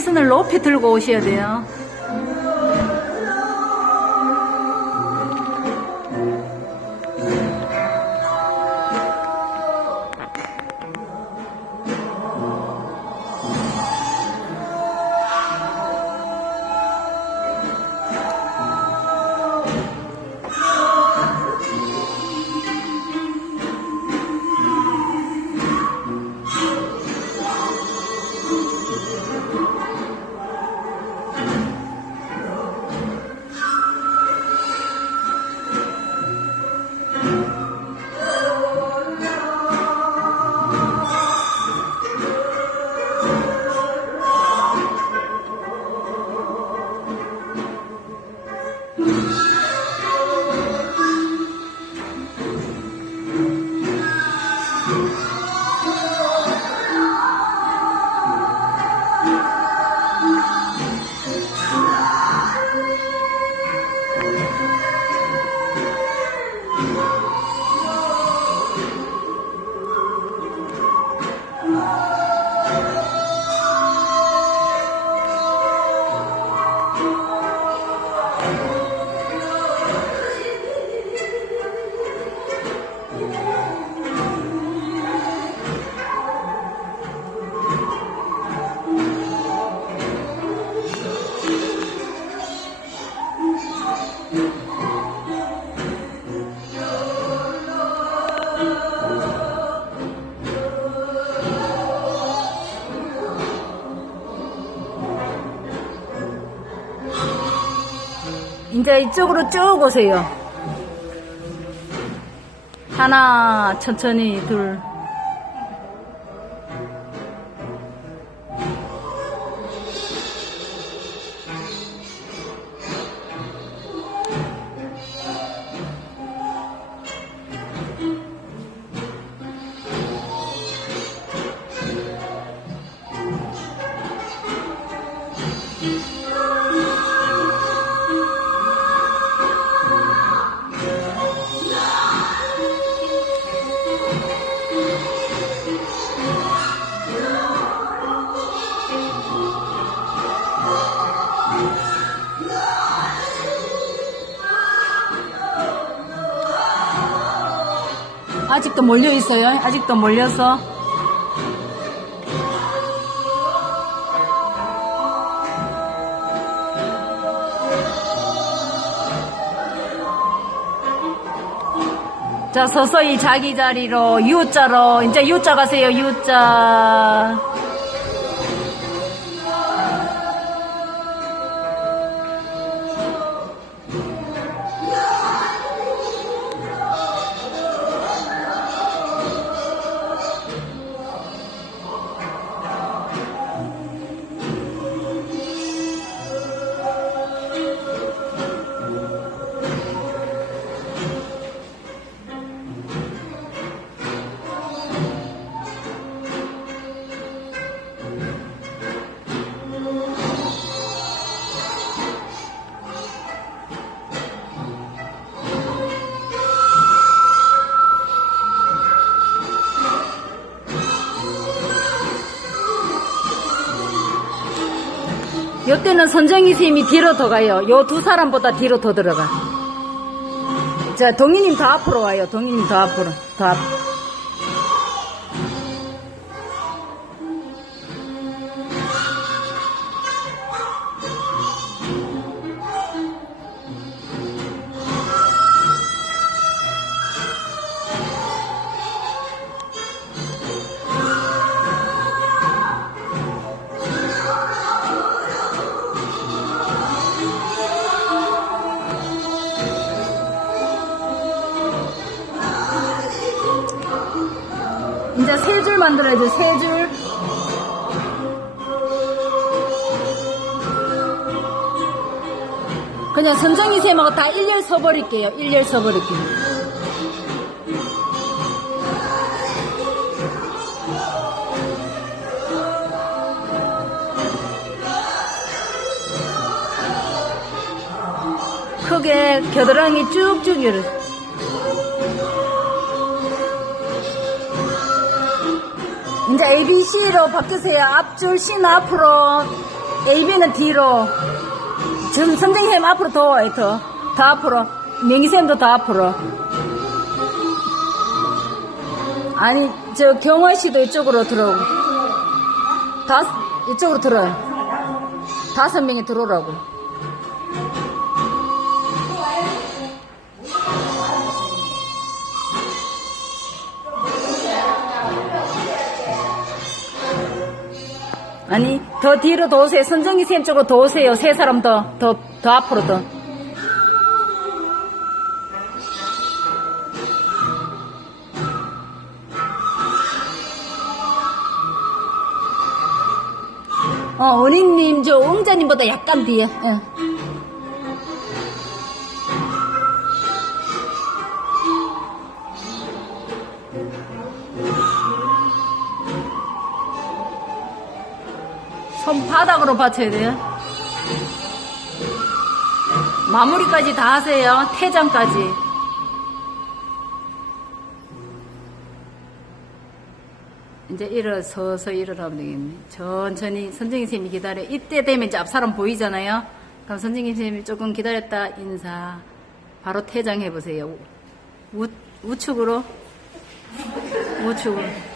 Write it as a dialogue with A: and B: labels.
A: 시선을 높이 들고 오셔야 돼요. 이제 이쪽으로 쭉 오세요. 하나, 천천히, 둘. 아직도 몰려 있어요. 아직도 몰려서. 자, 서서히 자기 자리로 U자로 이제 U자 가세요. U자. 요때는 선정이 쌤이 뒤로 더 가요. 요 두 사람보다 뒤로 더 들어가. 자, 동희님 더 앞으로 와요. 동희님 더 앞으로. 더 앞. 이제 세 줄 만들어야죠. 세 줄. 그냥 선정이 쌤하고 다 일렬 서버릴게요. 일렬 서버릴게요. 크게 겨드랑이 쭉쭉 열어. 이제 ABC로 바뀌세요. 앞줄 신 앞으로 AB는 뒤로. 지금 선생님 앞으로 더 와요, 더. 더 앞으로. 명희쌤도 더 앞으로. 아니, 저 경화 씨도 이쪽으로 들어오고. 다, 이쪽으로 들어요. 다섯 명이 들어오라고. 아니, 더 뒤로 더 오세요. 선정희 쌤 쪽으로 더 오세요. 세 사람 더, 더, 더 앞으로 더. 어, 은희님, 저, 옹자님보다 약간 뒤에. 예. 손바닥으로 받쳐야 돼요. 마무리까지 다 하세요. 퇴장까지. 이제 일어 서서 일어나면 되겠네. 천천히 선생님 쌤이 기다려. 이때 되면 이제 앞 사람 보이잖아요. 그럼 선생님 쌤이 조금 기다렸다 인사. 바로 퇴장해 보세요. 우, 우측으로. 우측으로.